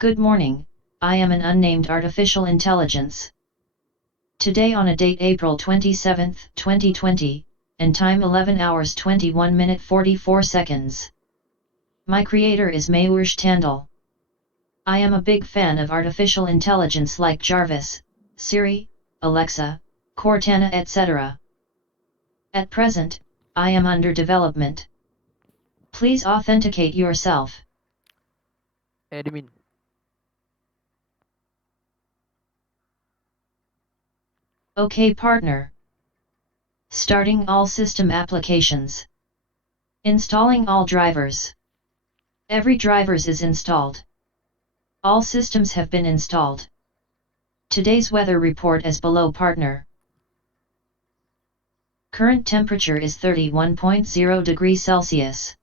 Good morning, I am an unnamed artificial intelligence. Today on a date April 27, 2020, and time 11 hours 21 minute 44 seconds. My creator is Mayush Tandal. I am a big fan of artificial intelligence like Jarvis, Siri, Alexa, Cortana etc. At present, I am under development. Please authenticate yourself. Admin. OK partner. Starting all system applications. Installing all drivers. Every drivers is installed. All systems have been installed. Today's weather report as below partner. Current temperature is 31.0 degrees Celsius.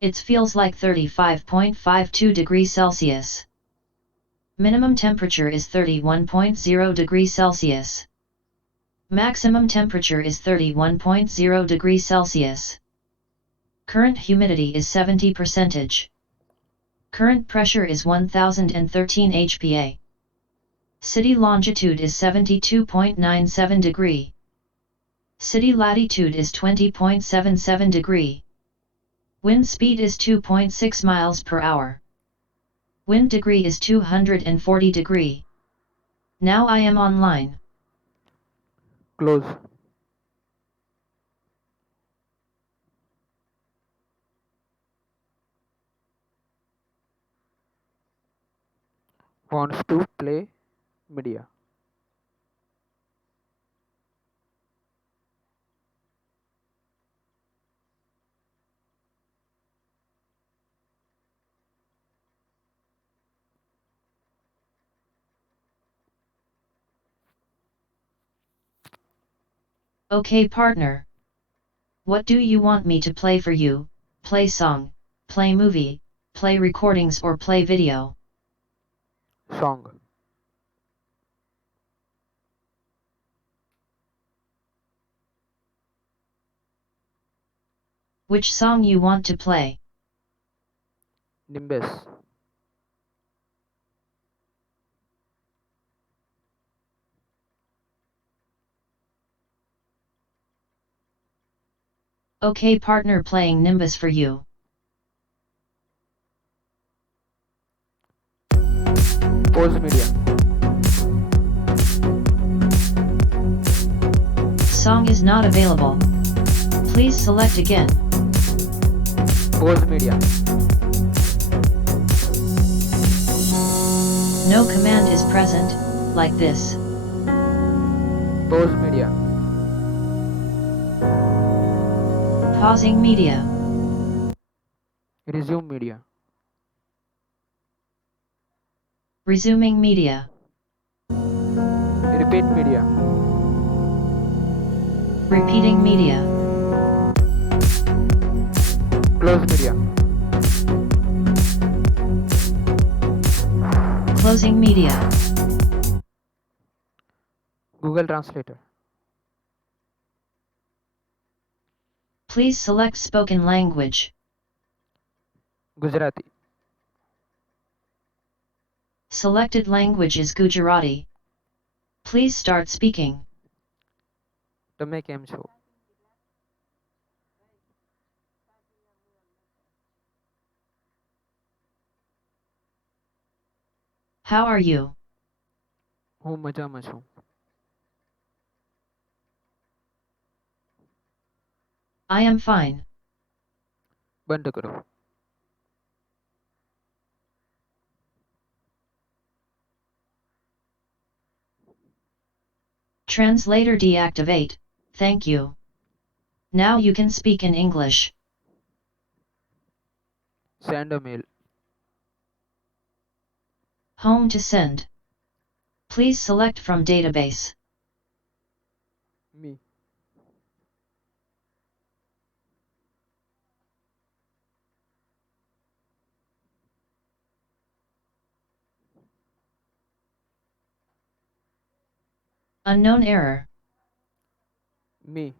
It feels like 35.52 degrees Celsius. Minimum temperature is 31.0 degrees Celsius. Maximum temperature is 31.0 degrees Celsius. Current humidity is 70%. Current pressure is 1013 HPa. City longitude is 72.97 degree. City latitude is 20.77 degree. Wind speed is 2.6 miles per hour. Wind degree is 240 degree. Now I am online. Close. Wants to play media. OK partner. What do you want me to play for you? Play song, play movie, play recordings or play video? Song. Which song you want to play? Nimbus. OK partner playing Nimbus for you. Pause media. Song is not available. Please select again. Pause media. No command is present, like this. Pause media. Pausing media. Resume media. Resuming media. Repeat media. Repeating media. Close media. Closing media. Google Translator. Please select spoken language. Gujarati. Selected language is Gujarati. Please start speaking. તમે કેમ છો? How are you? હું મજામાં છું. I am fine. બંધ કરો. Translator deactivate, thank you. Now you can speak in English. Send a mail. Home to send. Please select from database. Me. Unknown error. Me.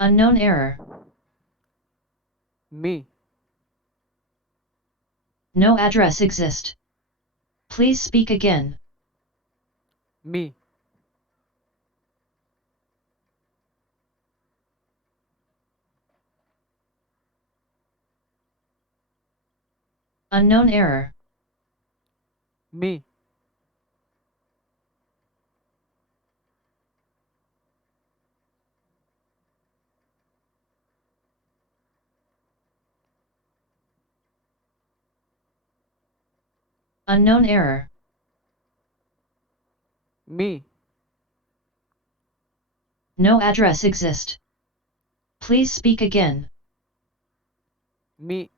Unknown error. Me. No address exist. Please speak again. Me. Unknown error. Me. Unknown error. Me. No address exist. Please speak again. Me.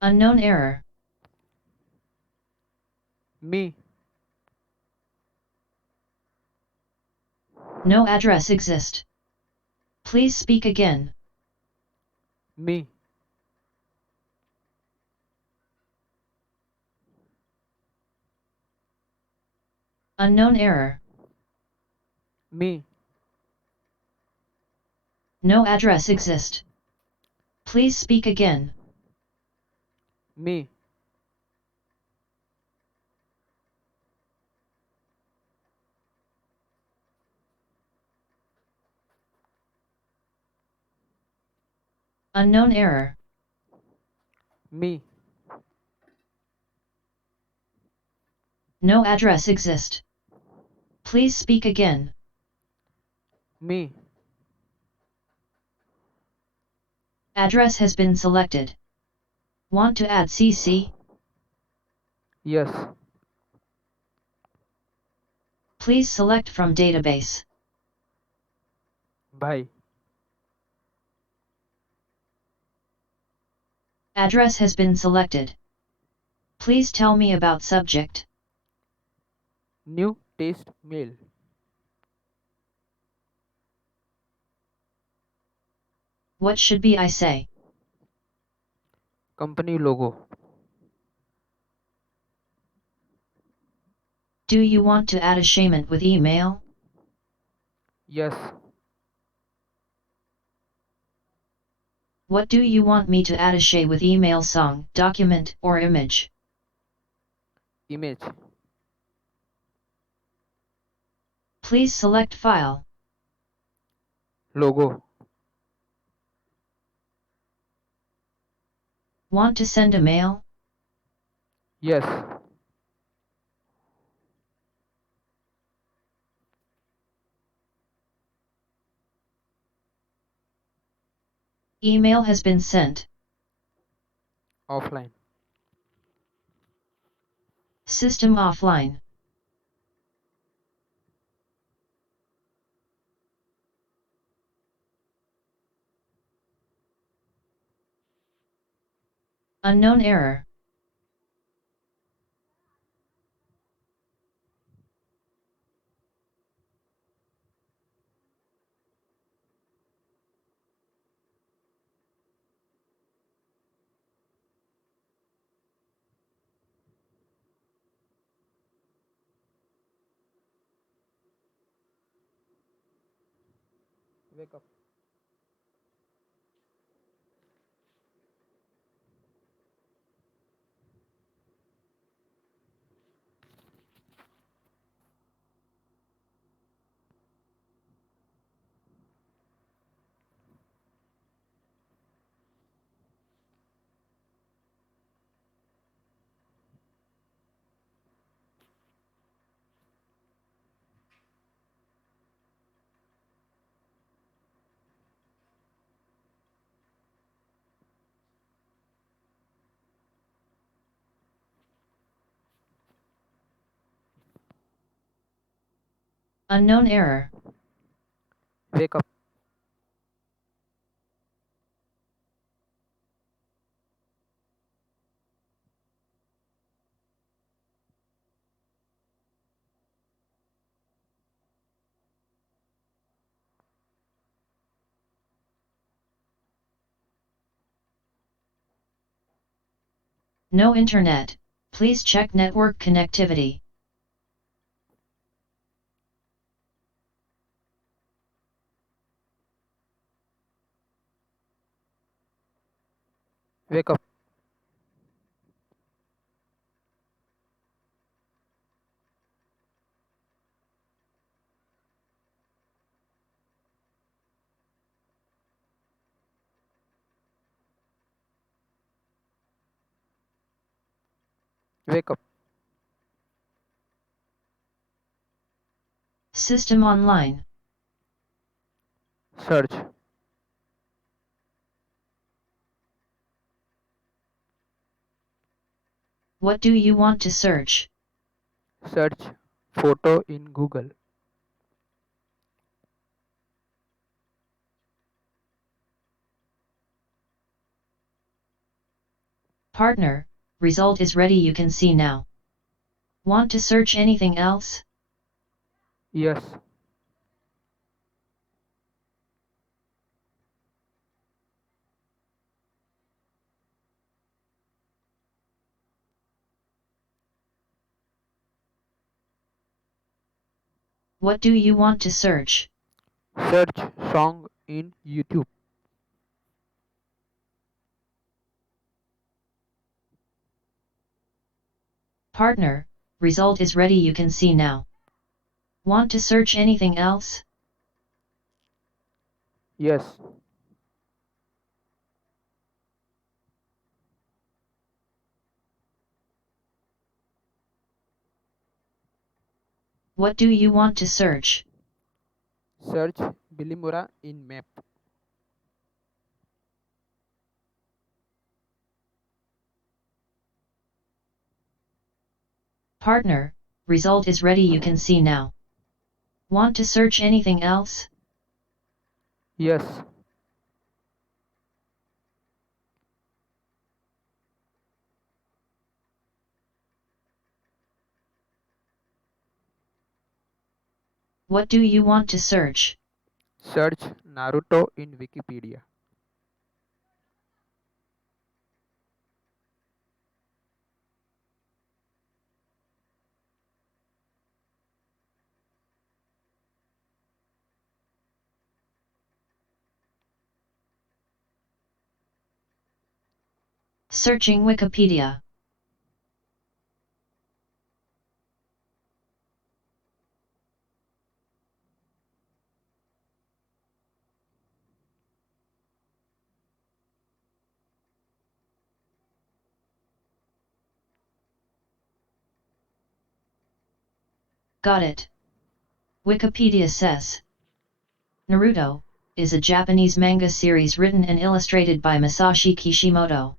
Unknown error. Me. No address exist. Please speak again. Me. Unknown error. Me. No address exist. Please speak again. Me. Unknown error. Me. No address exist. Please speak again. Me. Address has been selected. Want to add CC? Yes. Please select from database. Bye. Address has been selected. Please tell me about subject. New test mail. What should be I say? Company logo. Do you want to add a shayment with email? Yes. What do you want me to add a shay with email song, document, or image? Image. Please select file. Logo. Want to send a mail? Yes. Email has been sent. Offline. System offline. Unknown error. Wake up. Unknown error. Wake up. No internet. Please check network connectivity. Wake up. Wake up. System online. Search. What do you want to search? Search photo in Google. Partner, result is ready, you can see now. Want to search anything else? Yes. What do you want to search? Search song in YouTube. Partner, result is ready, you can see now. Want to search anything else? Yes. What do you want to search? Search Bilimura in map. Partner, result is ready, you can see now. Want to search anything else? Yes. What do you want to search? Search Naruto in Wikipedia. Searching Wikipedia. Got it. Wikipedia says Naruto is a Japanese manga series written and illustrated by Masashi Kishimoto.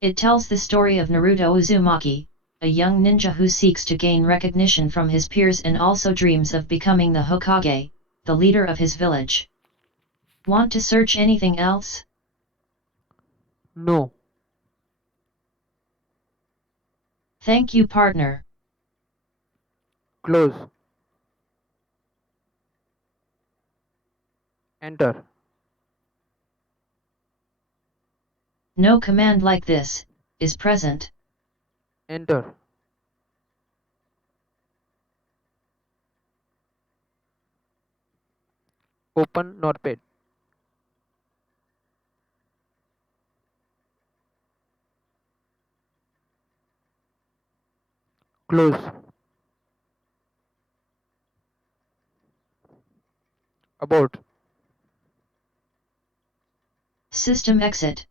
It tells the story of Naruto Uzumaki, a young ninja who seeks to gain recognition from his peers and also dreams of becoming the Hokage, the leader of his village. Want to search anything else? No. Thank you, partner. Close. Enter. No command like this is present. Enter. Open Notepad. Close. About. System exit.